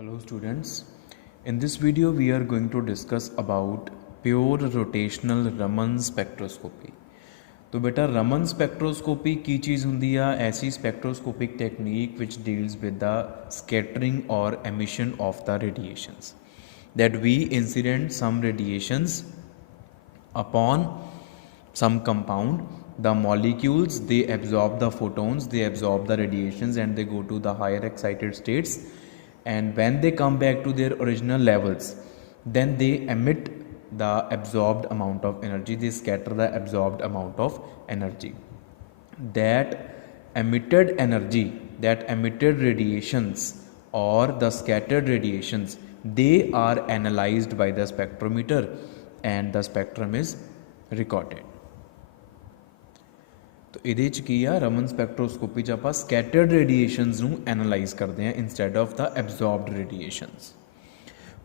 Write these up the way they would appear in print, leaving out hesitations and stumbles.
Hello students, in this video we are going to discuss about pure rotational Raman spectroscopy। तो बेटा Raman spectroscopy की चीज़ होंगी आ ऐसी spectroscopic technique which deals with the scattering और emission of the radiations that we incident some radiations upon some compound, the molecules they absorb the photons, they absorb the radiations and they go to the higher excited states, and when they come back to their original levels then they emit the absorbed amount of energy, they scatter the absorbed amount of energy. That emitted energy, that emitted radiations or the scattered radiations, they are analyzed by the spectrometer and the spectrum is recorded। तो ਇਹਦੇ 'ਚ ਕੀ ਆ Raman spectroscopy 'ਚ ਆਪਾਂ scattered radiations ਨੂੰ analyse ਕਰਦੇ ਹਾਂ instead of the ਐਬਜ਼ੌਰਬਡ radiations.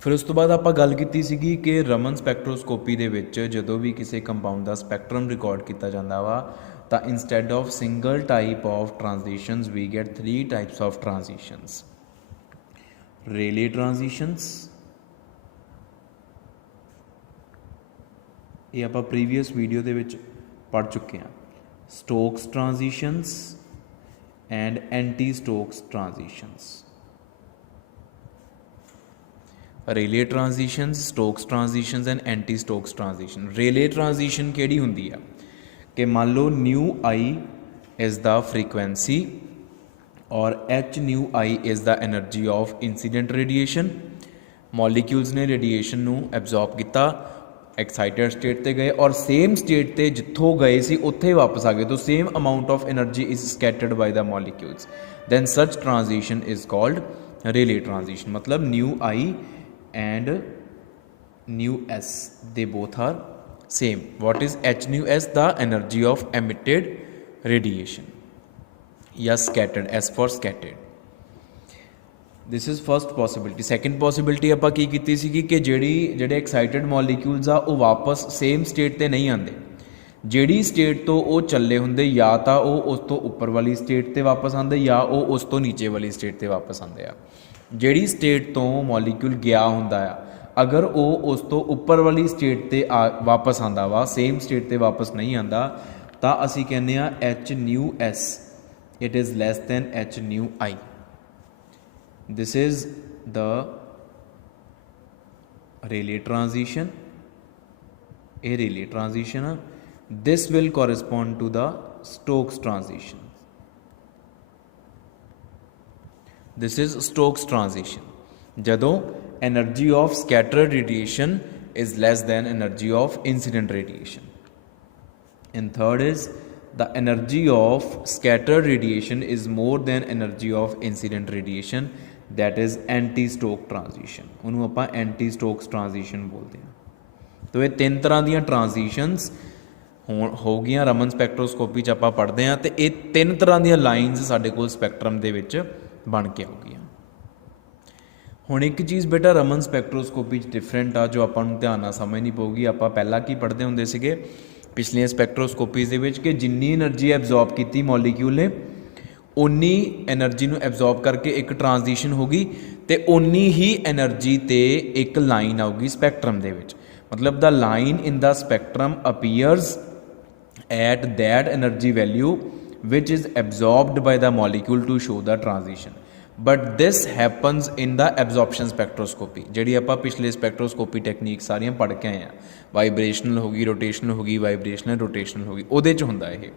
ਫਿਰ ਉਸ ਤੋਂ ਬਾਅਦ ਆਪਾਂ ਗੱਲ ਕੀਤੀ ਸੀਗੀ ਕਿ ਰਮਨ ਸਪੈਕਟਰੋਸਕੋਪੀ ਦੇ ਵਿੱਚ ਜਦੋਂ ਵੀ ਕਿਸੇ ਕੰਪਾਊਂਡ ਦਾ ਸਪੈਕਟਰਮ ਰਿਕਾਰਡ ਕੀਤਾ ਜਾਂਦਾ ਵਾ ਤਾਂ instead of single type of transitions we get 3 types of transitions. Rayleigh transitions, ਇਹ ਆਪਾਂ ਪ੍ਰੀਵੀਅਸ ਵੀਡੀਓ ਦੇ ਵਿੱਚ ਪੜ੍ਹ ਚੁੱਕੇ ਹਾਂ। Stokes transitions and anti-Stokes transitions। Rayleigh transitions, Stokes transitions and anti-Stokes transition। Rayleigh transition ਕਿਹੜੀ ਹੁੰਦੀ ਆ ਕਿ ਮੰਨ ਲਓ nu I is the frequency और h nu I is the energy of incident radiation। molecules ਨੇ radiation ਨੂੰ absorb ਕੀਤਾ, एक्साइटेड स्टेट ते गए और सेम स्टेट ते जिथों गए सी उत्थे वापस आ गए, तो same amount of energy is scattered by the molecules, then such transition is called Rayleigh transition. मतलब nu i and nu s they both are same. What is h nu s? The energy of emitted radiation या scattered, s for scattered. This is first possibility. Second possibility आपां की कीती सीगी कि ਜਿਹੜੇ excited molecules आ ਉਹ वापस same state ਤੇ नहीं आते। ਜਿਹੜੀ स्टेट तो ਉਹ ਚੱਲੇ ਹੁੰਦੇ या तो ਉਹ ਉਸ ਤੋਂ ਉੱਪਰ ਵਾਲੀ स्टेट ਤੇ वापस आते या ਉਹ ਉਸ ਤੋਂ नीचे वाली स्टेट ਤੇ वापस आते ਆ। ਜਿਹੜੀ स्टेट तो मॉलिक्यूल गया ਹੁੰਦਾ ਆ अगर ਉਹ ਉਸ ਤੋਂ ਉੱਪਰ वाली स्टेट ਤੇ वापस आंदा वा, सेम स्टेट ਤੇ वापस नहीं आंदा ਤਾਂ ਅਸੀਂ ਕਹਿੰਦੇ ਆ H nu S it is less than H new I. This is the Rayleigh transition, a Rayleigh transition। This will correspond to the Stokes transition। This is Stokes transition ਜਦੋਂ energy of scattered radiation is less than energy of incident radiation। And third is the energy of scattered radiation is more than energy of incident radiation, that is anti-Stokes transition। ਉਹਨੂੰ ਆਪਾਂ anti-Stokes transition ਬੋਲਦੇ ਹਾਂ। तो ये तीन तरह ਦੀਆਂ transitions ਹੋ ਗਈਆਂ ਰਮਨ ਸਪੈਕਟਰੋਸਕੋਪੀ 'ਚ ਆਪਾਂ ਪੜ੍ਹਦੇ ਹਾਂ, ਤੇ ਇਹ ਤਿੰਨ ਤਰ੍ਹਾਂ ਦੀਆਂ ਲਾਈਨਸ ਸਾਡੇ ਕੋਲ ਸਪੈਕਟਰਮ ਦੇ ਵਿੱਚ ਬਣ ਕੇ ਆਉਗੀਆਂ। ਹੁਣ ਇੱਕ ਚੀਜ਼ ਬੇਟਾ ਰਮਨ ਸਪੈਕਟਰੋਸਕੋਪੀ 'ਚ ਡਿਫਰੈਂਟ ਆ ਜੋ ਆਪਾਂ ਨੂੰ ਧਿਆਨ ਨਾਲ ਸਮਝਣੀ ਪਊਗੀ। ਆਪਾਂ ਪਹਿਲਾਂ ਕੀ ਪੜ੍ਹਦੇ ਹੁੰਦੇ ਸੀਗੇ ਪਿਛਲੀਆਂ ਸਪੈਕਟਰੋਸਕੋਪੀਜ਼ ਦੇ ਵਿੱਚ ਕਿ ਜਿੰਨੀ એનર્ਜੀ ਐਬਜ਼ੌਰਬ ਕੀਤੀ ਮੋਲੀਕਿਊਲ ਨੇ ਉਨੀ એનર્ਜੀ ਨੂੰ ਐਬਜ਼ੌਰਬ ਕਰਕੇ ਇੱਕ ਟ੍ਰਾਂਜੀਸ਼ਨ ਹੋ ਗਈ ਤੇ ਉਨੀ ਹੀ એનર્ਜੀ ਤੇ ਇੱਕ ਲਾਈਨ ਆਊਗੀ ਸਪੈਕਟਰਮ ਦੇ ਵਿੱਚ। ਮਤਲਬ the line in the spectrum appears at that energy value which is absorbed by the molecule to show the transition, but this happens in the absorption spectroscopy। ਜਿਹੜੀ ਆਪਾਂ ਪਿਛਲੇ ਸਪੈਕਟਰੋਸਕੋਪੀ ਟੈਕਨੀਕ ਸਾਰੀਆਂ ਪੜ੍ਹ ਕੇ ਆਏ ਆ, ਵਾਈਬ੍ਰੇਸ਼ਨਲ ਹੋ ਗਈ, ਰੋਟੇਸ਼ਨਲ ਹੋ ਗਈ, ਵਾਈਬ੍ਰੇਸ਼ਨਲ ਰੋਟੇਸ਼ਨਲ ਹੋ ਗਈ, ਉਹਦੇ 'ਚ ਹੁੰਦਾ ਇਹ।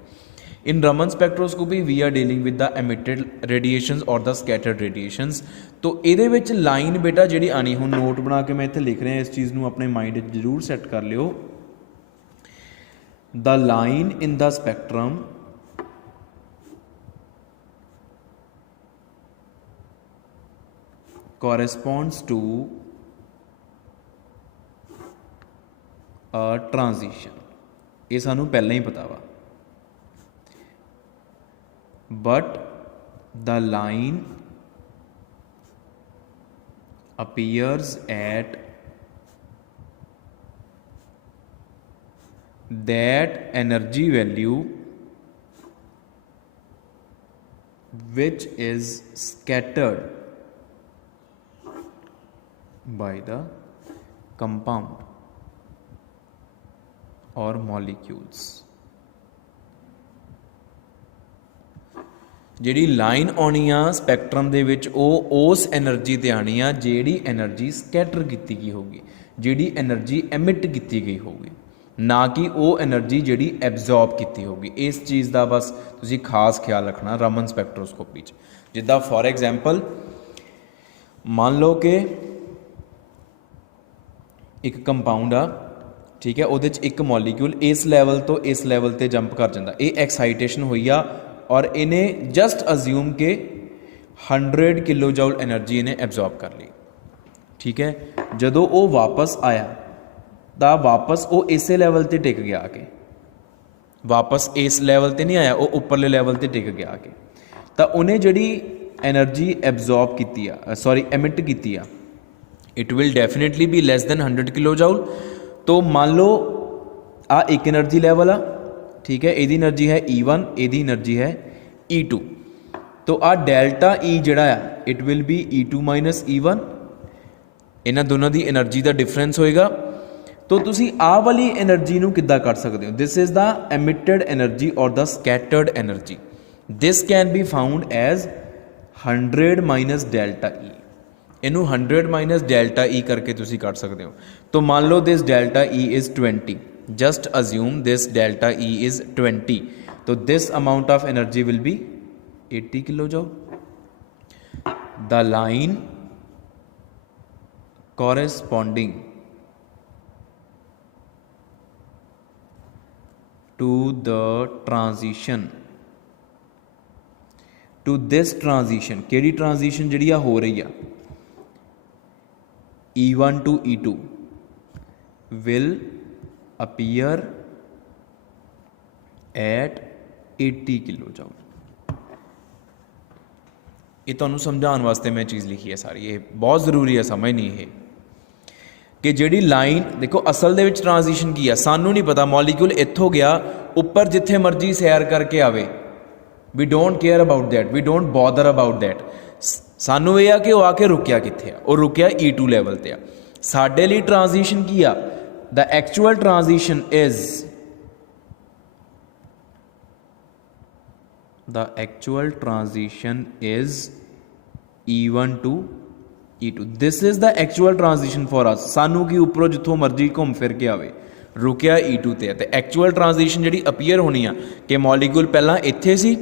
in Raman spectroscopy we are dealing with the emitted radiations or the scattered radiations। तो ਇਹਦੇ ਵਿੱਚ ਲਾਈਨ ਬੇਟਾ ਜਿਹੜੀ ਆਣੀ, ਹੁਣ ਨੋਟ ਬਣਾ ਕੇ ਮੈਂ ਇੱਥੇ ਲਿਖ ਰਿਹਾ, ਇਸ ਚੀਜ਼ ਨੂੰ ਆਪਣੇ ਮਾਈਂਡ 'ਚ ਜ਼ਰੂਰ ਸੈੱਟ ਕਰ ਲਿਓ। the line in the spectrum corresponds to a transition। ਇਹ ਸਾਨੂੰ ਪਹਿਲਾਂ ਹੀ ਪਤਾ ਵਾ, but the line appears at that energy value which is scattered by the compound or molecules। ਜਿਹੜੀ ਲਾਈਨ ਆਉਣੀ ਆ ਸਪੈਕਟਰਮ ਦੇ ਵਿੱਚ ਉਹ ਉਸ એનર્ਜੀ ਤੇ ਆਣੀ ਆ ਜਿਹੜੀ એનર્ਜੀ ਸਕੈਟਰ ਕੀਤੀ ਗਈ ਹੋਊਗੀ, ਜਿਹੜੀ એનર્ਜੀ ਐਮਿਟ ਕੀਤੀ ਗਈ ਹੋਊਗੀ, ਨਾ ਕਿ ਉਹ એનર્ਜੀ ਜਿਹੜੀ ਐਬਜ਼ੌਰਬ ਕੀਤੀ ਹੋਊਗੀ। ਇਸ ਚੀਜ਼ ਦਾ ਬਸ ਤੁਸੀਂ ਖਾਸ ਖਿਆਲ ਰੱਖਣਾ ਰਮਨ ਸਪੈਕਟਰੋਸਕੋਪੀ 'ਚ। ਜਿੱਦਾਂ ਫੋਰ ਐਗਜ਼ਾਮਪਲ ਮੰਨ ਲਓ ਕਿ ਇੱਕ ਕੰਪਾਊਂਡ ਆ, ਠੀਕ ਹੈ, ਉਹਦੇ 'ਚ ਇੱਕ ਮੋਲੀਕਿਊਲ ਇਸ ਲੈਵਲ ਤੋਂ ਇਸ ਲੈਵਲ 'ਤੇ ਜੰਪ ਕਰ ਜਾਂਦਾ। ਇਹ ਐਕਸਾਈਟੇਸ਼ਨ ਹੋਈ ਆ ਔਰ ਇਹਨੇ ਜਸਟ ਅਜ਼ਿਊਮ ਕਿ 100 ਕਿਲੋ ਜੂਲ ਐਨਰਜੀ ਇਹਨੇ ਐਬਜ਼ੌਰਬ ਕਰ ਲਈ, ਠੀਕ ਹੈ। ਜਦੋਂ ਉਹ ਵਾਪਸ ਆਇਆ ਤਾਂ ਵਾਪਸ ਉਹ ਇਸੇ ਲੈਵਲ 'ਤੇ ਟਿਕ ਗਿਆ ਆ ਕੇ, ਵਾਪਸ ਇਸ ਲੈਵਲ 'ਤੇ ਨਹੀਂ ਆਇਆ, ਉਹ ਉੱਪਰਲੇ ਲੈਵਲ 'ਤੇ ਟਿਕ ਗਿਆ ਆ ਕੇ। ਤਾਂ ਉਹਨੇ ਜਿਹੜੀ ਐਨਰਜੀ ਐਬਜ਼ੌਰਬ ਕੀਤੀ ਆ, ਸੌਰੀ ਐਮਿਟ ਕੀਤੀ ਆ, it will definitely B less than 100 kilo Joule. तो मान लो आ एक एनर्जी लैवल आ, ठीक है, ਇਹਦੀ एनर्जी है E1, ਇਹਦੀ एनर्जी है E2। तो आ डेल्टा E ਜਿਹੜਾ ਆ it will B E2 minus E1, ਇਹਨਾਂ ਦੋਨਾਂ ਦੀ एनर्जी ਦਾ डिफरेंस ਹੋਏਗਾ। तो ਤੁਸੀਂ ਆ ਵਾਲੀ एनर्जी ਨੂੰ ਕਿੱਦਾਂ ਕੱਢ ਸਕਦੇ ਹੋ? This is the emitted energy और the scattered energy. This can be found as 100 minus delta E। ਇਹਨੂੰ 100 माइनस डेल्टा E करके ਤੁਸੀਂ ਕੱਢ ਸਕਦੇ ਹੋ। तो मान लो this delta E is 20, just assume this delta E is 20, तो this amount of energy will be 80 kilojoule। The line corresponding to the transition to this transition, केड़ी transition जिहड़ी आ हो रही आ E1 to E2 will appear at 80 kilojoule. ये तुहानूं समझाउण वास्ते मैं चीज़ लिखी है सारी, ये बहुत ज़रूरी है समझनी। ये कि जिहड़ी लाइन देखो असल दे विच ट्रांजिशन की है सानूं नहीं पता, मॉलीक्यूल इत्थों गया उपर जिथे मर्जी सैर करके आवे, we don't care about that, we don't bother about that. सानूं ये आ कि वो आके रुकिया कित्थे आ, वो रुकिया E2 लैवल ते आ। साडे लई ट्रांजिशन की आ, the actual transition is E1 to E2। this is the actual transition for us। सानू की उपरों जिथों मर्जी घूम फिर के आवे रुकिया E2 ते ते एक्चुअल ट्रांजिशन जिहड़ी अपीयर होनी आ कि मॉलीक्यूल पहला इत्थे सी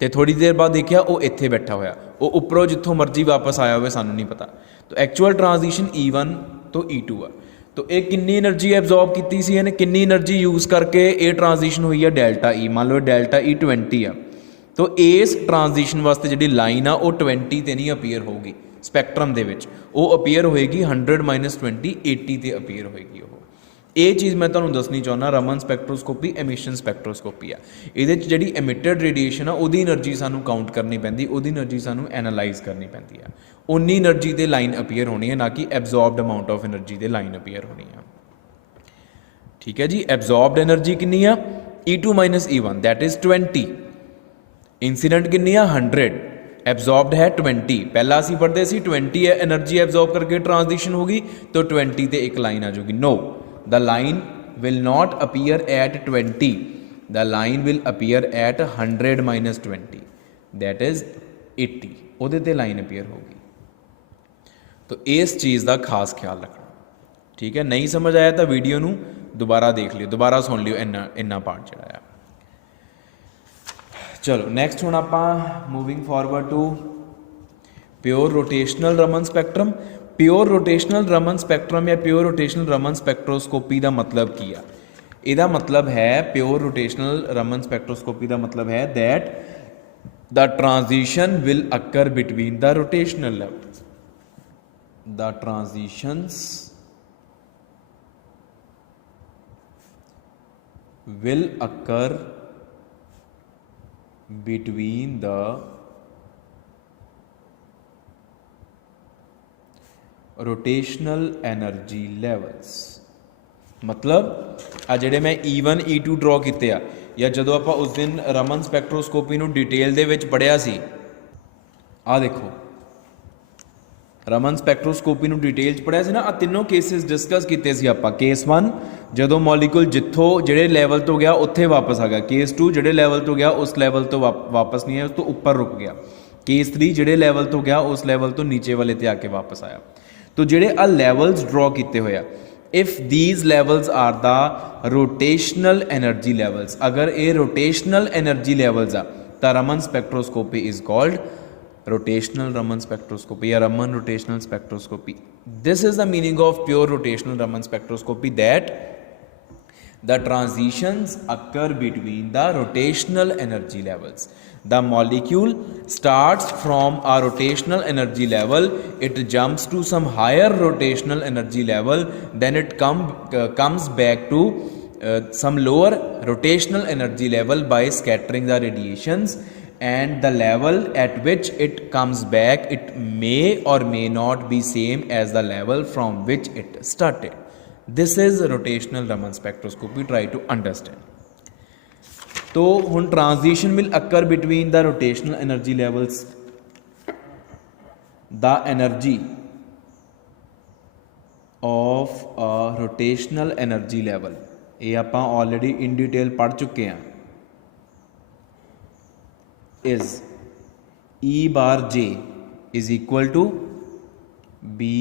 ते थोड़ी देर बाद देखिया वो इत्थे बैठा होया, वो उपरों जिथों मर्जी वापस आया होवे सानू नहीं पता। तो एक्चुअल ट्रांजिशन E1 तो E2 आ। तो ये कितनी एनर्जी एब्जॉर्ब की सी, इन्हें कितनी एनर्जी यूज़ करके ये ट्रांजिशन हुई है डेल्टा E। मान लो डेल्टा E 20 आ, तो इस ट्रांजिशन वास्ते जी लाइन आ वो 20 ते नहीं अपीयर होगी स्पैक्ट्रम दे विच, वो अपीयर होएगी 100 माइनस 20 80 ते अपीयर होएगी। वो ये चीज़ मैं तुहानूं दसनी चाहुंदा, रमन स्पैक्ट्रोस्कोपी एमिशन स्पैक्ट्रोस्कोपी आ। इहदे च जिहड़ी एमिटेड रेडिएशन आ उहदी एनर्जी सानूं काउंट करनी पैंदी, उहदी एनर्जी सानूं एनालाइज करनी पैंदी आ। उन्नी एनर्जी दे लाइन अपीयर होनी है, ना कि absorbed amount of energy they line appear होनी है। ठीक है जी, एब्जॉर्ब्ड एनर्जी कितनी है E2 minus E1 that is 20। Incident कितनी है 100, एब्जॉर्ब्ड है 20। पहला असीं पढ़दे सी 20 एनर्जी एब्जॉर्ब करके ट्रांजिशन होगी तो 20 ते एक लाइन आ जाएगी। No, the line will not appear at 20, the line will appear at 100 minus 20 that is 80, उहदे ते लाइन अपीयर होगी। तो इस चीज़ का खास ख्याल रखना, ठीक है। नहीं समझ आया तो वीडियो नूं दोबारा देख लियो, दोबारा सुन लियो इन्ना पार्ट जिहड़ा आ। चलो नैक्सट हुण आपां moving forward to pure rotational Raman spectrum. Pure rotational Raman spectrum या प्योर रोटेशनल रमन स्पैक्ट्रोस्कोपी का मतलब की आ? ਇਹਦਾ मतलब है प्योर रोटेशनल रमन स्पैक्ट्रोस्कोपी का मतलब है that the transition will occur between the rotational levels. The transitions will occur between the rotational energy levels। मतलब आ जिहड़े मैं E1 E2 ड्रॉ किते आ, या जदों आपां उस दिन रमन स्पैक्ट्रोस्कोपी नूं डिटेल दे विच पढ़िया सी, आ देखो ਰਮਨ ਸਪੈਕਟਰੋਸਕੋਪੀ ਨੂੰ ਡਿਟੇਲ 'ਚ ਪੜ੍ਹਿਆ ਸੀ ਨਾ। ਆ ਤਿੰਨੋਂ ਕੇਸਿਸ ਡਿਸਕਸ ਕੀਤੇ ਸੀ ਆਪਾਂ। ਕੇਸ 1 ਜਦੋਂ ਮੋਲੀਕੂਲ ਜਿੱਥੋਂ ਜਿਹੜੇ ਲੈਵਲ ਤੋਂ ਗਿਆ ਉੱਥੇ ਵਾਪਸ ਆ ਗਿਆ। ਕੇਸ 2 ਜਿਹੜੇ ਲੈਵਲ ਤੋਂ ਗਿਆ ਉਸ ਲੈਵਲ ਤੋਂ ਵਾਪਸ ਨਹੀਂ ਆਇਆ, ਉਸ ਤੋਂ ਉੱਪਰ ਰੁਕ ਗਿਆ। ਕੇਸ 3 ਜਿਹੜੇ ਲੈਵਲ ਤੋਂ ਗਿਆ ਉਸ ਲੈਵਲ ਤੋਂ ਨੀਚੇ ਵਾਲੇ ਤੇ ਆ ਕੇ ਵਾਪਸ ਆਇਆ। ਤੋ ਜਿਹੜੇ ਆ ਲੈਵਲਸ ਡਰਾ ਕੀਤੇ ਹੋਏ ਆ, if these levels are the rotational energy levels, अगर ये rotational energy levels आ तो Raman spectroscopy is called rotational Raman spectroscopy या Raman rotational spectroscopy. This is the meaning of pure rotational Raman spectroscopy, that the transitions occur between the rotational energy levels. The molecule starts from a rotational energy level, it jumps to some higher rotational energy level, then it comes back to some lower rotational energy level by scattering the radiations, and the level at which it comes back, it may or may not be same as the level from which it started. This is rotational Raman spectroscopy. Try to understand. तो हुन transition will occur between the rotational energy levels, the energy of a rotational energy level, ये आप already in detail पढ़ चुके हैं, is E bar J is equal to B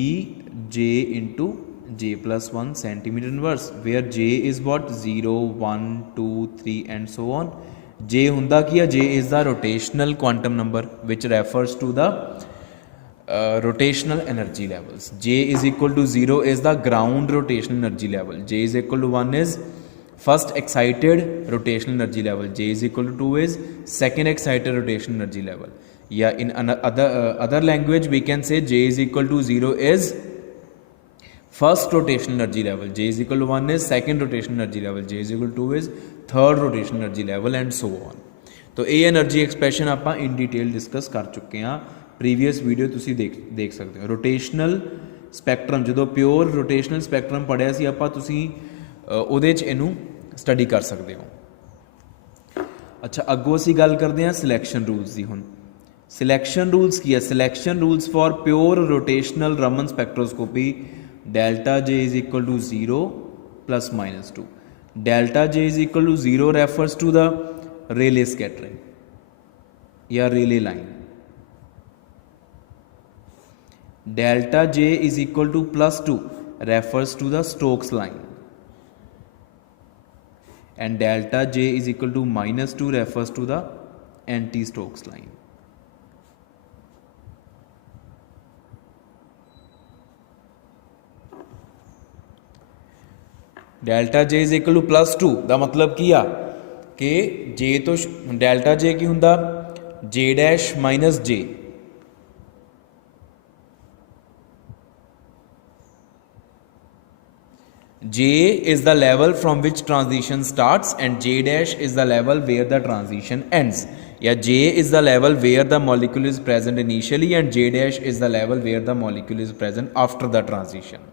J into j plus 1 centimeter inverse, where j is what 0 1 2 3 and so on. j hunda ki hai, j is the rotational quantum number which refers to the rotational energy levels. j is equal to 0 is the ground rotational energy level, j is equal to 1 is first excited rotational energy level, j is equal to 2 is second excited rotational energy level. Yeah, in other language we can say j is equal to 0 is first rotational energy level, j is equal to 1 is second rotational energy level, j is equal to 2 is third rotational energy level and so on. तो ये energy expression आप in detail discuss कर चुके हैं, previous video तुसी देख सकते हो। रोटेशनल स्पैक्ट्रम जो प्योर रोटेशनल स्पैक्ट्रम पढ़िया सी आप, तुसी उहदे च इनू स्टडी कर सकते हो। अच्छा, अगों असीं गल करते हैं सिलैक्शन रूल्स की। हुण सिलैक्शन रूल्स की है? Selection rules for pure rotational Raman spectroscopy, delta j is equal to 0 plus minus 2. Delta j is equal to 0 refers to the Rayleigh scattering या Rayleigh line. Delta j is equal to plus 2 refers to the Stokes line, and delta j is equal to minus 2 refers to the anti-Stokes line. Delta J is equal to plus 2 का मतलब की आ कि जे तो delta J की हुंदा J dash minus J, J is the level from which transition starts and J dash is the level where the transition ends, या J is the level where the molecule is present initially and J dash is the level where the molecule is present after the transition,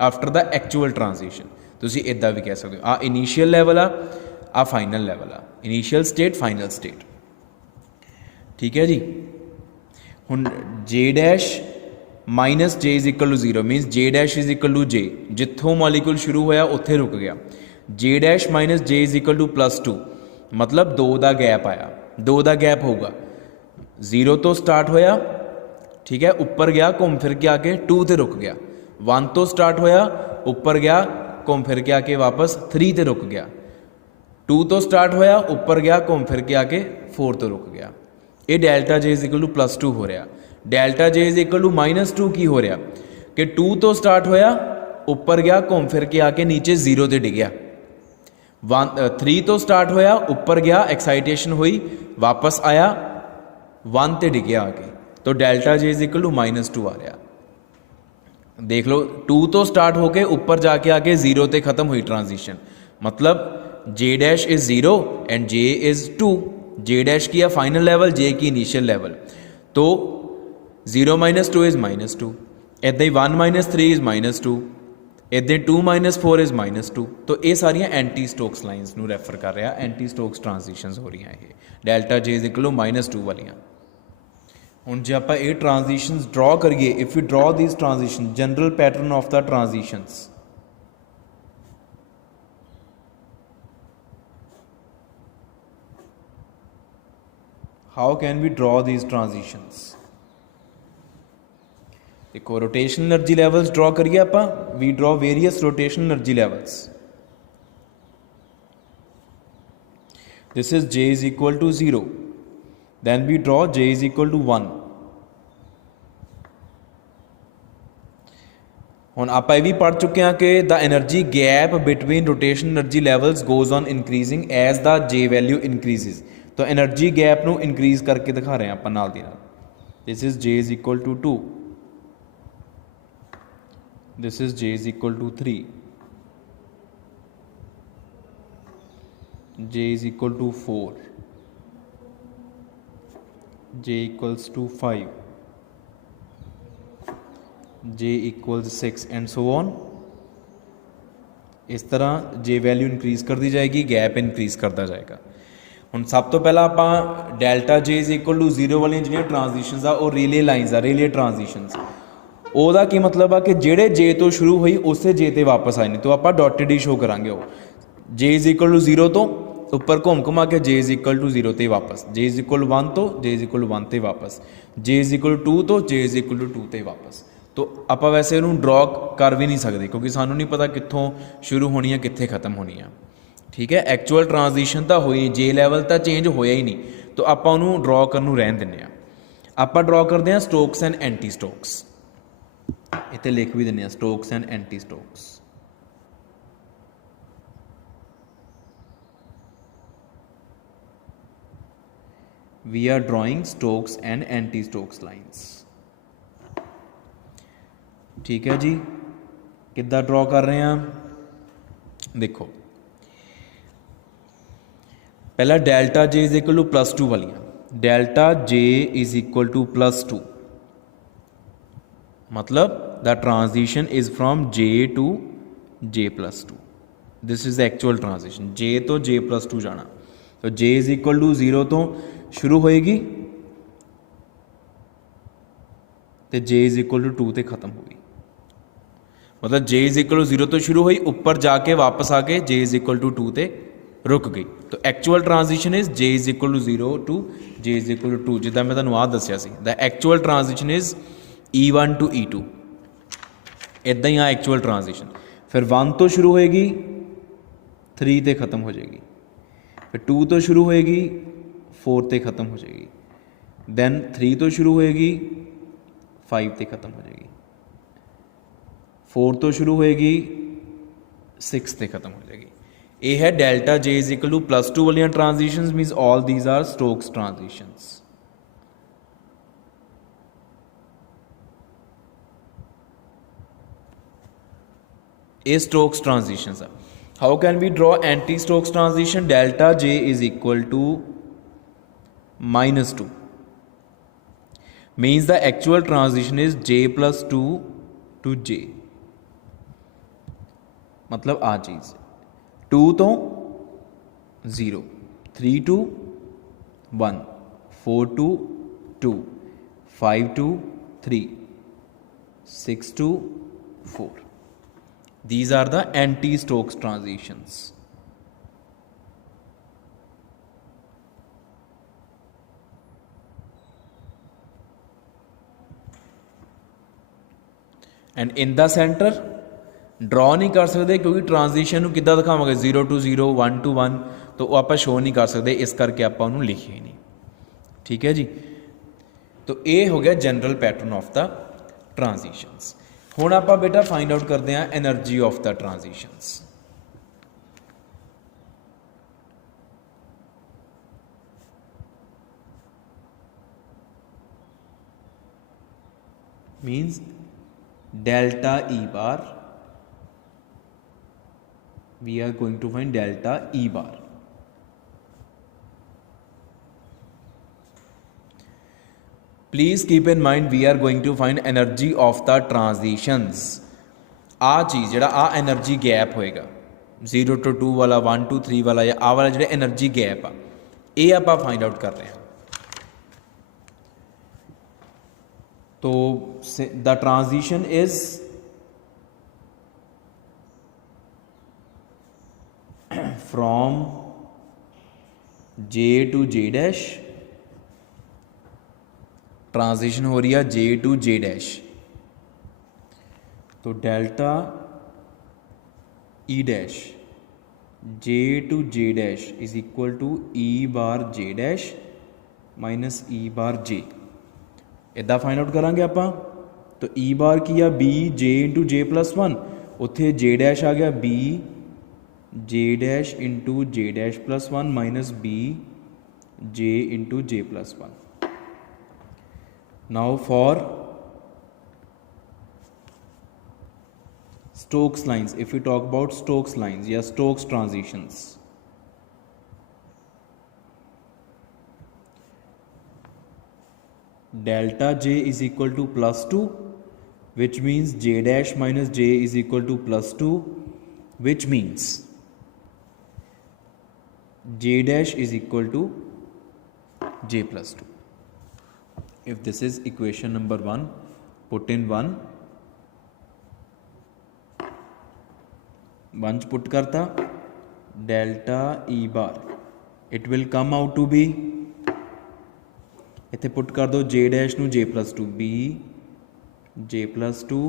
after the actual transition. तुसी इदा भी कह सकते हो, आ initial level आ final level आ, initial state final state. ठीक है जी। हुण J dash minus J is equal to 0 minus J dash is equal to J, जिथों मॉलिक्यूल शुरू होया उत्थे रुक गया। J dash minus J is equal to plus 2 मतलब 2 का गैप आया, 2 का गैप होगा, 0 तो स्टार्ट होया, ठीक है, ऊपर गया घूम फिर के आके 2 ते रुक गया, 1 तो स्टार्ट होया ऊपर गया घूम फिर के आके वापस 3 ते रुक गया, 2 तो स्टार्ट होया ऊपर गया घूम फिर के आके 4 तो रुक गया। ये delta J is equal to plus 2 हो रहा। Delta J is equal to minus 2 की हो रहा कि 2 तो स्टार्ट होया ऊपर गया घूम फिर के आके नीचे 0 ते डिगया, 3 तो स्टार्ट होया ऊपर गया एक्साइटेशन हुई वापस आया 1 ते डिगया आके, तो delta J is equal to minus 2 आ रहा। देख लो 2 तो स्टार्ट होके ऊपर जाके आके 0 ते खत्म हुई ट्रांजिशन, मतलब J dash is 0 and J is 2, J dash की है फाइनल लेवल, जे की इनिशियल लेवल, तो 0 माइनस 2 इज माइनस 2, इदा ही 1 माइनस 3 इज माइनस 2, इदा 2 माइनस 4 इज माइनस 2। तो ये सारिया एंटी स्टोक्स लाइनस नूं रैफर कर रहा, एंटी स्टोक्स ट्रांजिशनस हो रही है। ये delta J is equal to minus 2 वालियां। ਹੁਣ ਜੇ ਆਪਾਂ ਇਹ ਟ੍ਰਾਂਜੀਸ਼ਨਸ ਡਰਾ ਕਰੀਏ, if you draw these transition, general pattern of the transitions, how can we draw these transitions? देखो रोटेशनल एनर्जी लेवल्स ड्रॉ करिए ਆਪਾਂ, we draw various rotational energy levels. This is J is equal to 0, then we draw J is equal to 1. ਹੁਣ ਆਪਾਂ ਇਹ ਵੀ ਪੜ੍ਹ ਚੁੱਕੇ ਹਾਂ ਕਿ the energy gap between rotational energy levels goes on increasing as the J value increases. तो energy gap ਨੂੰ increase ਕਰਕੇ ਦਿਖਾ ਰਹੇ ਹਾਂ ਆਪਾਂ ਨਾਲ ਦੀ ਨਾਲ। this is J is equal to 2, this is J is equal to 3, J is equal to 4, J equals to 5, J equals 6 and so on। इस तरह J वैल्यू इनक्रीज़ कर दी जाएगी, गैप इनक्रीज़ करता जाएगा। ਹੁਣ ਸਭ ਤੋਂ ਪਹਿਲਾਂ ਆਪਾਂ delta J is equal to 0 ਵਾਲੀਆਂ ਜਿਹੜੀਆਂ ਟ੍ਰਾਂਜੀਸ਼ਨਸ ਆ ਉਹ ਰੀਲੇ ਲਾਈਨਸ ਆ, ਰੀਲੇ ਟ੍ਰਾਂਜੀਸ਼ਨਸ। ਉਹਦਾ ਕੀ ਮਤਲਬ ਆ ਕਿ ਜਿਹੜੇ J ਤੋਂ ਸ਼ੁਰੂ ਹੋਈ ਉਸੇ J 'ਤੇ ਵਾਪਸ ਆਏ ਨੇ, ਤਾਂ ਆਪਾਂ ਡੋਟਡ ਹੀ ਸ਼ੋ ਕਰਾਂਗੇ। ਉਹ J ਇਜ਼ ਇਕੁਅਲ ਟੂ 0 ਤੋਂ ਉੱਪਰ ਘੁੰਮਾ ਕੇ J ਇਜ਼ ਇਕੁਅਲ ਟੂ 0 'ਤੇ ਵਾਪਸ, J ਇਜ਼ ਇਕੁਅਲ 1 ਤੋਂ J ਇਜ਼ ਇਕੁਅਲ 1 'ਤੇ ਵਾਪਸ, J ਇਜ਼ ਇਕੁਅਲ 2 ਤੋਂ J ਇਜ਼ ਇਕੁਅਲ ਟੂ 2 'ਤੇ ਵਾਪਸ। ਤਾਂ ਆਪਾਂ ਵੈਸੇ ਇਹਨੂੰ ਡਰॉ ਕਰ ਵੀ ਨਹੀਂ ਸਕਦੇ ਕਿਉਂਕਿ ਸਾਨੂੰ ਨਹੀਂ ਪਤਾ ਕਿੱਥੋਂ ਸ਼ੁਰੂ ਹੋਣੀ ਆ ਕਿੱਥੇ ਖਤਮ ਹੋਣੀ ਆ। ठीक है, एक्चुअल ट्रांजिशन तो हुई, जे लैवल तो चेंज होया ही नहीं, तो आप ड्रॉ करने ਨੂੰ रहन ਦਿੰਦੇ ਹਾਂ। ਆਪਾਂ ड्रॉ करते हैं स्टोक्स एंड एंटी स्टोक्स, इतने लिख भी ਦਿੰਦੇ ਹਾਂ Stokes and anti Stokes. we are drawing Stokes and anti Stokes lines. ठीक है जी, किद्दां ड्रॉ कर रहे हैं देखो, पहला delta J is equal to +2 वालियाँ, delta J is equal to +2 मतलब the transition is from J to J+2, this is the actual transition. J तो J+2 जाना, तो J इज इक्वल टू 0 तो शुरू होएगी तो J इज इक्वल टू 2 ते खत्म होगी, मतलब J इज इक्वल टू 0 तो शुरू हुई, ऊपर जाके वापस आके J इज इक्वल टू 2 ते रुक गई। तो actual transition is J is equal to 0 to J is equal to 2, जिदा मैं तुहानूं आ दस्सिया सी, the actual transition is E1 to E2, इदा ही आ एक्चुअल ट्रांजिशन। फिर 1 तो शुरू होएगी 3 ते खत्म हो जाएगी, फिर 2 तो शुरू होएगी 4 ते खत्म हो जाएगी, दैन 3 तो शुरू होएगी 5 ते खत्म हो जाएगी, 4 तो शुरू होएगी 6 ते खत्म हो जाएगी। ये है delta J is equal to +2 वाली transitions, means all these are Stokes transitions. ये स्टोक्स ट्रांजिशंस है। How can we draw anti Stokes transition? Delta J is equal to -2 means the actual transition is J+2 to J, मतलब आ चीज़ 2 तो 0, 3 to 1, 4 to 2, 5 to 3, 6 to 4. These are the anti-Stokes transitions. And in the center draw नहीं कर सकते क्योंकि transition किद्दां दिखावांगे 0 to 0, 1 to 1, तो वो आप show नहीं कर सकते, इस करके आप उन्होंने लिखे ही नहीं। ठीक है जी, तो ये हो गया general pattern of the transitions. हुण आप बेटा फाइंड आउट करते हैं energy of the transitions. Means delta E bar, we are going to find delta E bar। Please keep in mind we are going to find energy of the transitions। आ चीज़ जिहड़ा आ energy gap होएगा 0 to 2 वाला, 1 to 3 वाला, या आ वाला जिहड़ा energy gap आ, ये आप find out कर रहे हैं। तो the transition is from J to J dash, transition हो रही है जे टू जे डैश। तो delta E dash J to J dash is equal to E bar J dash minus E bar J. इदा find out करांगे आपां। तो E bar की आ B J into J plus one, उत्थे J dash आ गया B J dash into J dash plus one minus B J into J plus one. Now for Stokes lines, if we talk about Stokes lines या Stokes transitions, delta J is equal to plus 2, which means J dash minus J is equal to plus 2, which means J dash is equal to J plus 2. If this is equation number 1, put in 1 च put करता delta E bar, it will come out to be, इत्थे put कर दो J dash नू J plus two B J plus two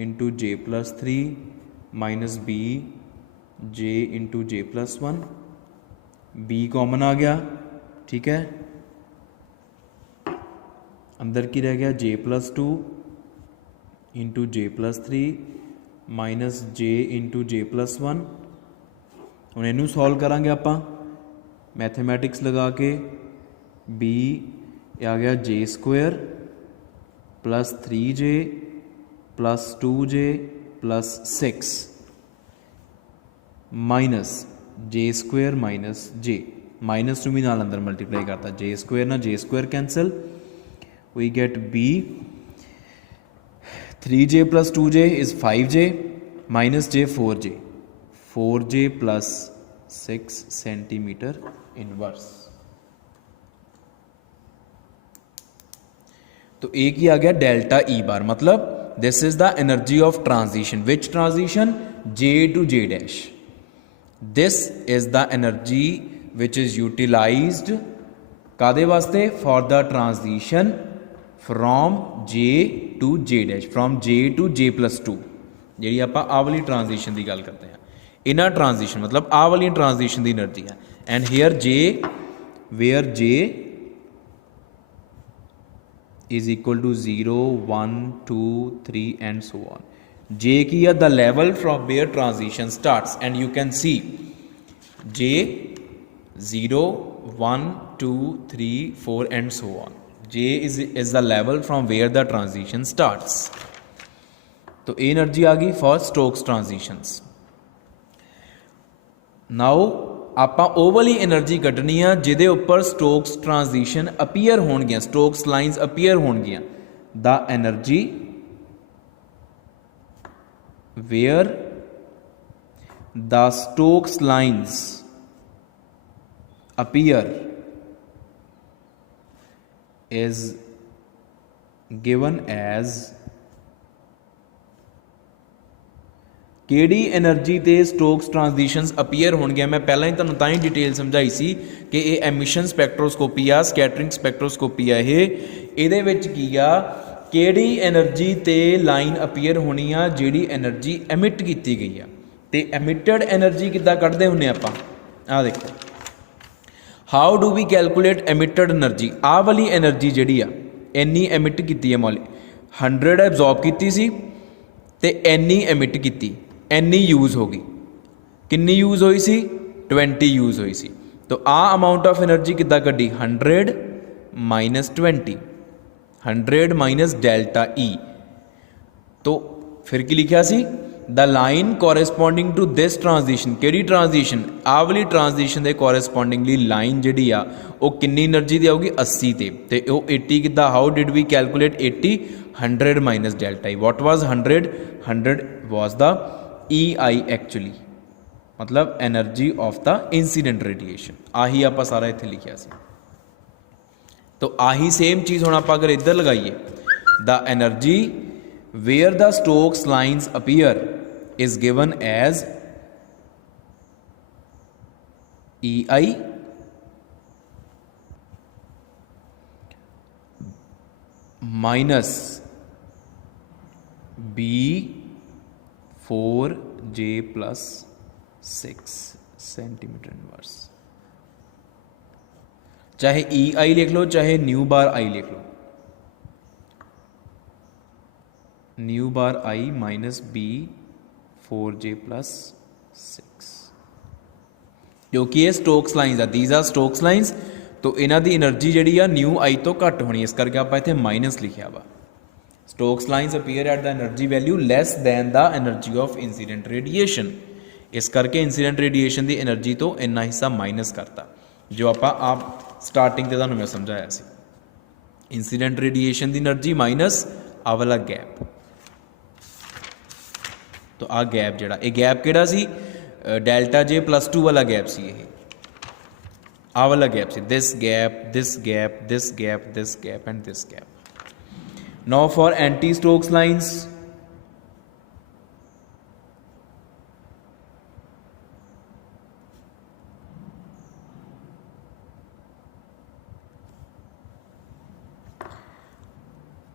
into J plus three minus B J into J plus one. B common आ गया, ठीक है। अंदर की रह गया J plus two into J plus three minus J into J plus one. हुण इनू सॉल्व करांगे आपां मैथेमैटिक्स लगा के। बी आ गया J square plus three J plus two J plus six minus J square minus J, minus two भी नाल अंदर मल्टीप्लाई करता, जे स्क्वेयर ना J square cancel, we get B 3j plus 2j is 5j minus j 4j, 4j plus 6 centimeter inverse। तो एक ही आ गया delta E bar, मतलब this is the energy of transition. Which transition? J to J dash. This is the energy which is utilized कादे वास्ते? For the transition from J to J dash, from J to J plus two. जी आप वाली transition की गल करते हैं, इन्ह transition मतलब आ वाली ट्रांजिशन की एनर्जी है। And here J where J is equal to 0 1 2 3 and so on. J की है? The level from where transition starts, and you can see J 0 1 2 3 4 and so on. J is the level from where the transition starts। तो energy आ गई for Stokes transitions. Now आपां ਉਹ ਵਾਲੀ energy ਕੱਢਣੀ ਆ ਜਿਹਦੇ ਉੱਪਰ स्टोक्स ट्रांजिशन अपीयर ਹੋਣਗੀਆਂ, स्टोक्स लाइन्स अपीयर ਹੋਣਗੀਆਂ। The energy where the Stokes lines appear is given as ਕਿਹੜੀ एनर्जी ਤੇ स्टोक्स ट्रांजिशंस अपीयर ਹੋਣਗੇ। मैं पहला ही ਤੁਹਾਨੂੰ ਤਾਂ ਹੀ डिटेल समझाई सी कि ये एमिशन स्पैक्ट्रोस्कोपी आ, ਸਕੈਟਰਿੰਗ स्पैक्ट्रोस्कोपी आ। ਇਹਦੇ ਵਿੱਚ ਕੀ ਆ, ਕਿਹੜੀ एनर्जी ਤੇ ਲਾਈਨ अपीयर ਹੋਣੀ ਆ ਜਿਹੜੀ एनर्जी ਐਮਿਟ ਕੀਤੀ ਗਈ ਆ। ਤੇ ਐਮਿਟਡ एनर्जी ਕਿੱਦਾਂ ਕੱਢਦੇ ਹੁੰਨੇ ਆਪਾਂ? ਆਹ ਦੇਖੋ, how do we calculate emitted energy. आ वाली एनर्जी जी इन्नी एमिट की है, मौली 100 एब्जॉर्ब की सी ते इन्नी एमिट की, इन्नी यूज़ हो गई। किन्नी यूज़ हुई सी? 20 यूज़ हुई सी। तो आ अमाउंट ऑफ एनर्जी किद्दां कड्ढी? 100 माइनस 20, 100 माइनस डेल्टा ई। तो फिर की लिखा सी? The line corresponding to this transition. किहड़ी ट्रांजिशन? आ वाली ट्रांजिशन के कोरेस्पोंडिंगली लाइन जी आ वो किन्नी एनर्जी दी आऊगी? 80 ते वो 80 किद्दां? How did we calculate 80? 100 minus delta E. What was 100? 100 was the E I actually, मतलब energy of the incident radiation. आही आप सारा इत्थे लिखिया सी। तो आही सेम चीज़ हुण आप अगर इधर लगाइए The energy where the Stokes lines appear is given as EI minus B4J plus 6 centimetre inverse. चाहे EI लिख लो चाहे न्यू बार आई लिख लो, nu bar I minus B4J plus 6, क्योंकि ये स्टोक्स लाइन्स आ, दीज आर स्टोक्स लाइन्स, तो इन्हां दी एनर्जी जिहड़ी आ न्यू आई तो घट होनी, इस करके आपां इत्थे माइनस लिखिया वा। Stokes lines appear at the energy value less than the energy of incident radiation, इस करके इंसीडेंट रेडिएशन की एनर्जी तो इन्ना हिस्सा माइनस करता, जो आप स्टार्टिंग ते तुहानूं मैं समझाया सी। इंसीडेंट रेडिएशन की एनर्जी माइनस आ वाला गैप, तो आ गैप जिहड़ा ये गैप किहड़ा सी, डेल्टा जे प्लस 2 वाला गैप सी, ये आ वाला गैप सी, this gap this gap this gap this gap and this gap. Now for anti-Stokes lines,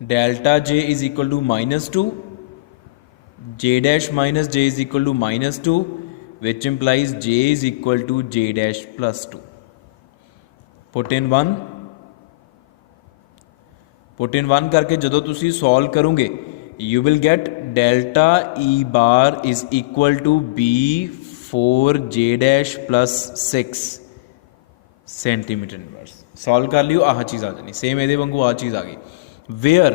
delta J is equal to minus 2, J dash minus J is equal to minus 2, which implies J is equal to J dash plus 2. Put in 1, put in 1 करके जो तुसी solve करोगे you will get delta E bar is equal to B4J dash plus 6 centimetre inverse. Solve कर लियो, आह चीज़ आ जानी, same ये वांगू आ चीज़ आ गई, where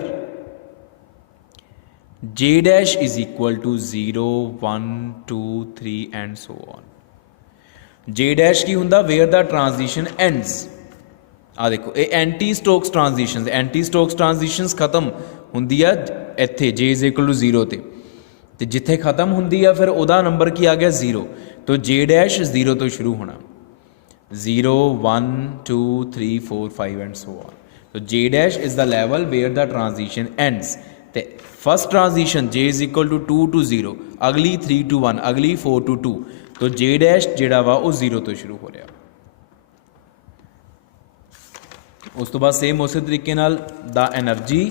J dash is equal to 0 1 2 3 and so on. J dash की हुंदा वेयर द ट्रांजिशन एंड्स, आ देखो ये anti Stokes transitions, anti Stokes transitions खत्म होंदी है इत्थे J इज इक्वल टू 0 ते जिथे खत्म होंदी है फिर उहदा नंबर की आ गया 0, तो J डैश 0 तो शुरू होना, 0 1 2 3 4 5 एंड सो ऑन। तो J dash is the level where the transition ends, ते first transition J is equal to 2 to 0, अगली 3 to 1, अगली 4 to 2, तो J डैश जिहड़ा वा वो 0 तो शुरू हो रहा। उस तो बाद सेम उस तरीके नाल the energy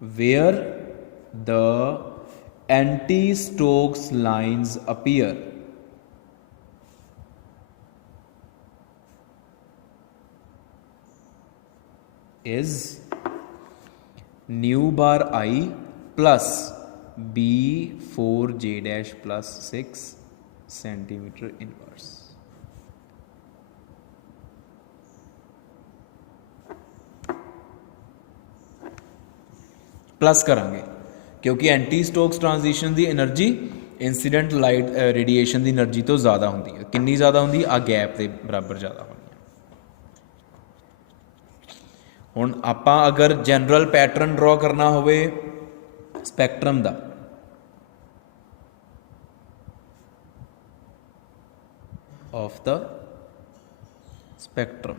where the anti Stokes lines appear is nu bar I plus B4J dash plus 6 centimetre inverse. Plus करांगे क्योंकि एंटी स्टोक्स ट्रांजिशन की एनर्जी इंसीडेंट लाइट रेडिएशन की एनर्जी तो ज़्यादा होंदी है, कितनी ज़्यादा होंदी, आ गैप के बराबर ज़्यादा होनी है। हुण आपां अगर जनरल पैटर्न ड्रॉ करना होवे स्पैक्ट्रम का, of the spectrum,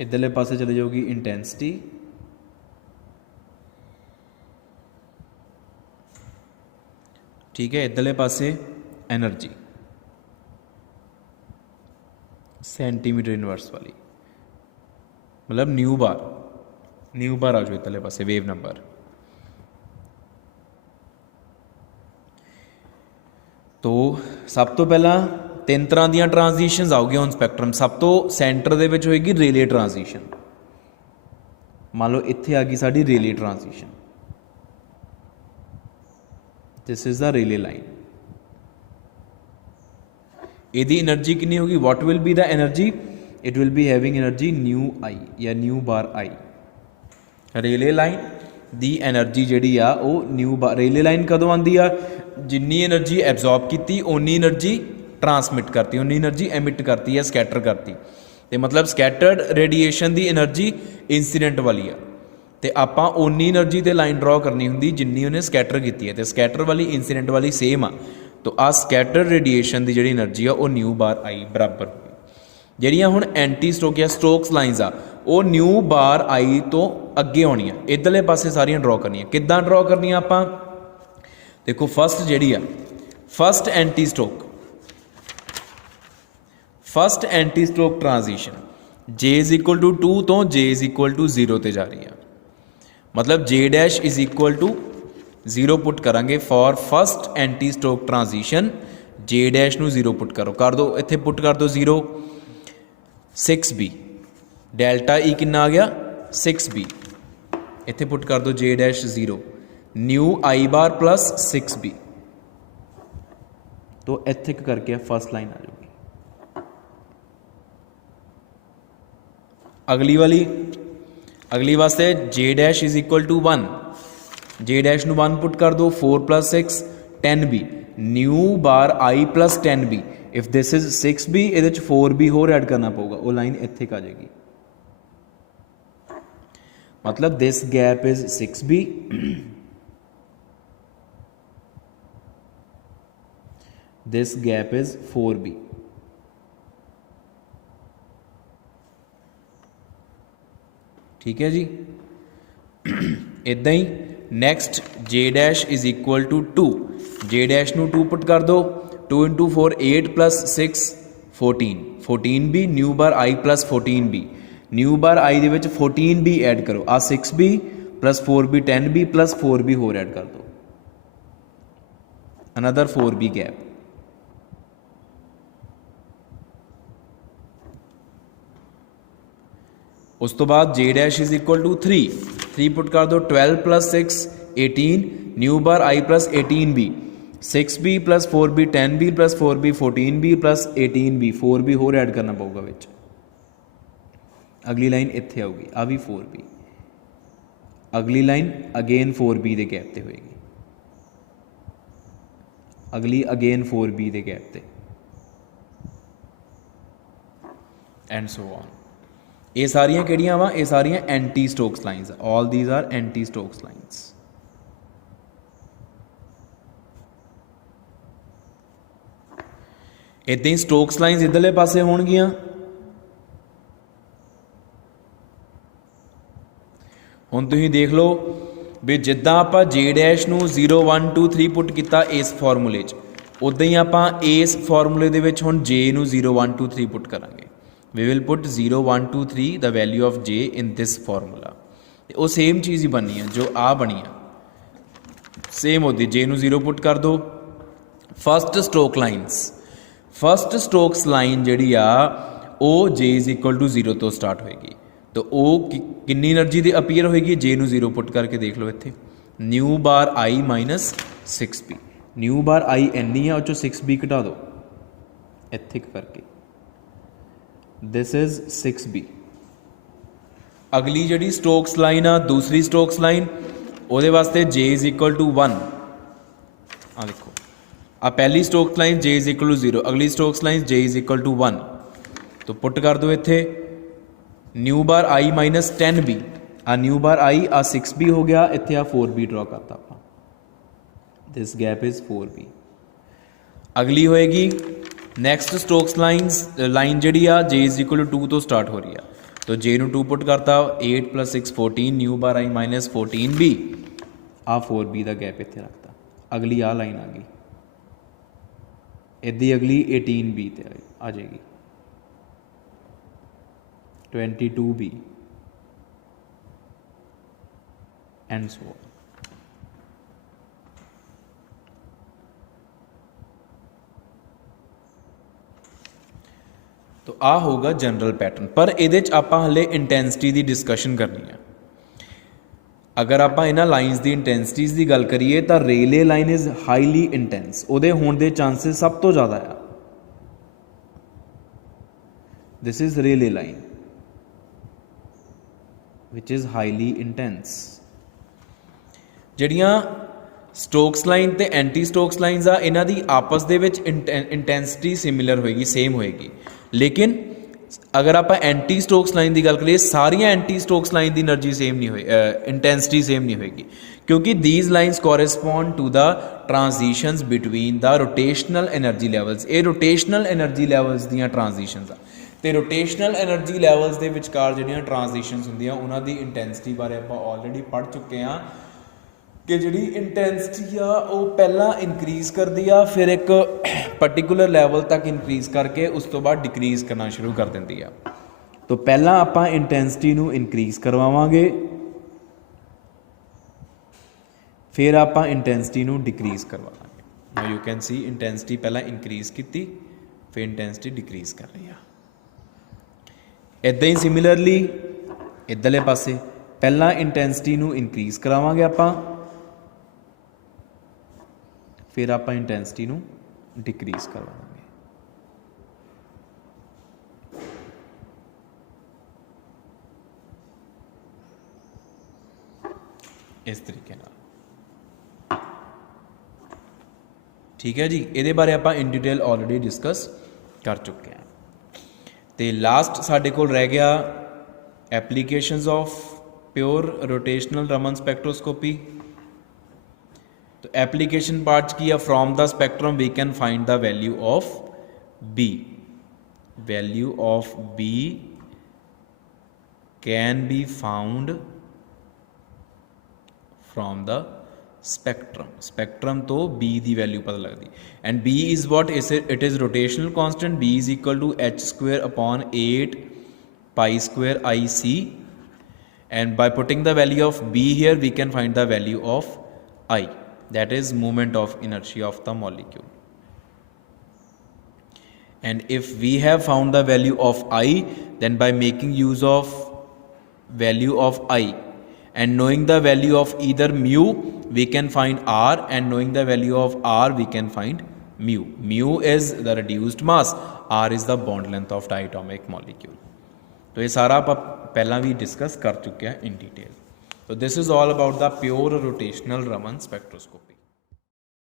इधरले पासे चले जाओगी इंटेंसिटी, ठीक है, इधरले पासे एनर्जी सेंटीमीटर इनवर्स वाली, मतलब न्यू बार आ जाओ इधरले पासे वेव नंबर। तो सब तो पहला 3 तरह दी ट्रांजिशनस आओ गई हुण स्पैक्ट्रम। सब तो सेंटर दे विच होएगी रेले ट्रांजिशन, मान लो इत्थे आ गई साडी Rayleigh transition, this is the Rayleigh line. यदि एनर्जी कितनी होगी, what will be the energy, it will be having energy nu I या nu bar I. Rayleigh line दी एनर्जी जिहड़ी आ वो न्यू बार, रेले लाइन कदों आंदी आ, जिन्नी एनर्जी एब्जॉर्ब की उन्नी एनर्जी ट्रांसमिट करती, उन्नी एनर्जी एमिट करती है, स्कैटर करती। तो मतलब ਸਕੈਟਰਡ ਰੇਡੀਏਸ਼ਨ ਦੀ એનર્ਜੀ इंसीडेंट वाली आ तो ਆਪਾਂ ਉਨੀ एनर्जी ਤੇ ਲਾਈਨ ਡਰਾ ਕਰਨੀ ਹੁੰਦੀ ਜਿੰਨੀ ਉਹਨੇ ਸਕੈਟਰ ਕੀਤੀ ਹੈ ਤੇ ਸਕੈਟਰ ਵਾਲੀ इंसीडेंट वाली सेम आ तो आ ਸਕੈਟਰ ਰੇਡੀਏਸ਼ਨ ਦੀ ਜਿਹੜੀ એનર્ਜੀ ਆ ਉਹ ਨਿਊ ਬਾਰ ਆਈ ਬਰਾਬਰ ਹੋਈ। ਜਿਹੜੀਆਂ ਹੁਣ ਐਂਟੀ ਸਟੋਕ ਜਾਂ ਸਟੋਕਸ ਲਾਈਨਸ ਆ ਉਹ ਨਿਊ ਬਾਰ ਆਈ ਤੋਂ ਅੱਗੇ ਆਉਣੀਆਂ ਇਧਰਲੇ ਪਾਸੇ ਸਾਰੀਆਂ ਡਰਾ ਕਰਨੀਆਂ। ਕਿੱਦਾਂ ਡਰਾ ਕਰਨੀਆਂ ਆਪਾਂ देखो फस्ट जी first anti stroke transition J is equal to 2 तो जे इज इक्वल टू 0 ते जा रही है मतलब J dash is equal to 0 put करांगे for first anti stroke transition J dash नू 0 पुट करो कर दो इत्थे पुट कर दो 0 6b डेल्टा ई कितना आ गया 6b इत्थे पुट कर दो जे डैश 0 न्यू आई बार प्लस 6b तो इत्थे करके फर्स्ट लाइन आ जाएगी। अगली वास्ते J dash is equal to 1 J dash नू 1 पुट कर दो 4 plus 6 10b nu bar I plus 10b if this is 6b ये 4b होर ऐड करना पड़ेगा वो लाइन इत्थे आ जाएगी मतलब this gap is 6b this gap is 4b ठीक है जी। इदा ही next J dash is equal to 2 J dash नू 2 पुट कर दो 2 into 4 8 plus 6 14 14b nu bar I plus 14b nu bar I दे विच 14b ऐड करो आ 6b plus 4b 10b plus 4b होर ऐड कर दो अनदर 4b गैप उस तो बाद J dash is equal to 3 put कर दो 12 plus 6 18 nu bar I plus 18b 6b plus 4b 10b plus 4b 14b plus 18b 4b होर add करना पड़ेगा विच अगली लाइन इत्थे आऊगी आ भी 4b अगली लाइन अगेन 4b दे गैप ते होएगी अगली अगेन 4b दे गैप ते एंड सो ऑन। ये सारियां किहड़ियां वा ये सारियां anti Stokes lines all these are anti Stokes lines. इदां ही स्टोक्स लाइन्स इधरले पासे होणगियां हुण तुसीं देख लो भी जिद्दां आपां जे डैश नू 0 1 2 3 पुट किया इस फॉर्मूले उदां ही आपां इस फॉर्मूले दे विच हुण जे नू 0 1 2 3 पुट करांगे we will put 0 1 2 3 the value of j in this formula वो सेम चीज़ ही बननी है जो आ बनी है सेम होती जे नू 0 पुट कर दो। फस्ट स्ट्रोक लाइन जी आ जे इज इक्वल टू 0 तो स्टार्ट होएगी तो वो कितनी एनर्जी की अपीयर होएगी जे नू 0 पुट करके देख लो इत्थे nu bar I minus 6b new bar आई इन्नी है उस 6b घटा दो इत्थे करके दिस इज 6b। अगली जी स्टोक्स लाइन आ दूसरी स्टोक्स लाइन वो वास्ते जे इज इक्वल टू 1 आ देखो आ पहली Stokes line J is equal to 0 अगली Stokes line J is equal to 1 तो पुट कर दो इत्थे nu bar I minus 10b आ न्यू बार आई आ 6b हो गया इत्थे आ 4b ड्रॉ करता आप दिस गैप इज 4b। अगली होएगी नैक्सट स्टोक्स लाइन जी जे इज इक्वल टू 2 तो स्टार्ट हो रही है तो जे नू 2 पुट करता 8 plus 6 14 new bar I minus 14b uh 4b का गैप इत्थे रखता। अगली आ लाइन आ गई इदी अगली 18b ते आ जाएगी 22b एंड सो ऑन। तो आ होगा जनरल पैटर्न पर ये आप हले इंटेंसिटी की डिस्कशन करनी है। अगर आप इन्हां लाइन्स की इंटेंसिटीज़ की गल करिए तो Rayleigh line is highly intense उहदे होने के चांसेस सब तो ज़्यादा है। This is Rayleigh line which is highly intense. जड़ियाँ स्टोक्स लाइन ते एंटी स्टोक्स लाइन्स आ इन्हां दी आपस दे विच इंटेंसिटी सिमिलर होएगी सेम होएगी लेकिन अगर आप एंटी स्टोक्स लाइन की गल करिए सारिया एंटी स्टोक्स लाइन की एनर्जी सेम नहीं होए इंटेंसिटी सेम नहीं होएगी क्योंकि these lines correspond to the transitions between the rotational energy levels ये रोटेशनल एनर्जी लैवल्स दियाँ ट्रांजिशंस आ तो रोटेशनल एनर्जी लैवल्स के विचकार जिहड़ियां ट्रांजिशंस होंदियां उन्हां दी इंटेंसिटी बारे आपां ऑलरेडी पढ़ चुके हैं कि जिहड़ी इंटेंसिटी आ वो पहला इनक्रीज करती आ फिर एक पर्टिकुलर लैवल तक इनक्रीज करके उस तो बाद डिक्रीज करना शुरू कर देती है तो पहला आपां इंटेंसिटी नूं इनक्रीज करवावांगे फिर आपां इंटेंसिटी नूं डिक्रीज करवावांगे now you can see intensity पहला इनक्रीज की फिर इंटेंसिटी डिक्रीज कर रही है इदां ही सिमिलरली इधरले पासे पहला इंटेंसिटी नूं इनक्रीज करावांगे आपां फिर आपां इंटेंसिटी नूं डिक्रीज करवावांगे इस तरीके नाल ठीक है जी ये बारे आपां इन डिटेल ऑलरेडी डिस्कस कर चुके हैं तो लास्ट साडे कोल रह गया applications of pure rotational Raman spectroscopy तो एप्लीकेशन पार्ट की from the spectrum we can find the value of B can be found from the spectrum तो बी की वैल्यू पता लगती and B is what it is rotational constant B is equal to h square upon 8 pi square I C and by putting the value of b here we can find the value of I that is moment of inertia of the molecule and if we have found the value of I then by making use of value of I and knowing the value of either mu we can find R and knowing the value of R we can find mu is the reduced mass R is the bond length of diatomic molecule तो ये सारा आप पहला भी discuss कर चुके हैं in detail तो this is all about the pure rotational Raman spectroscopy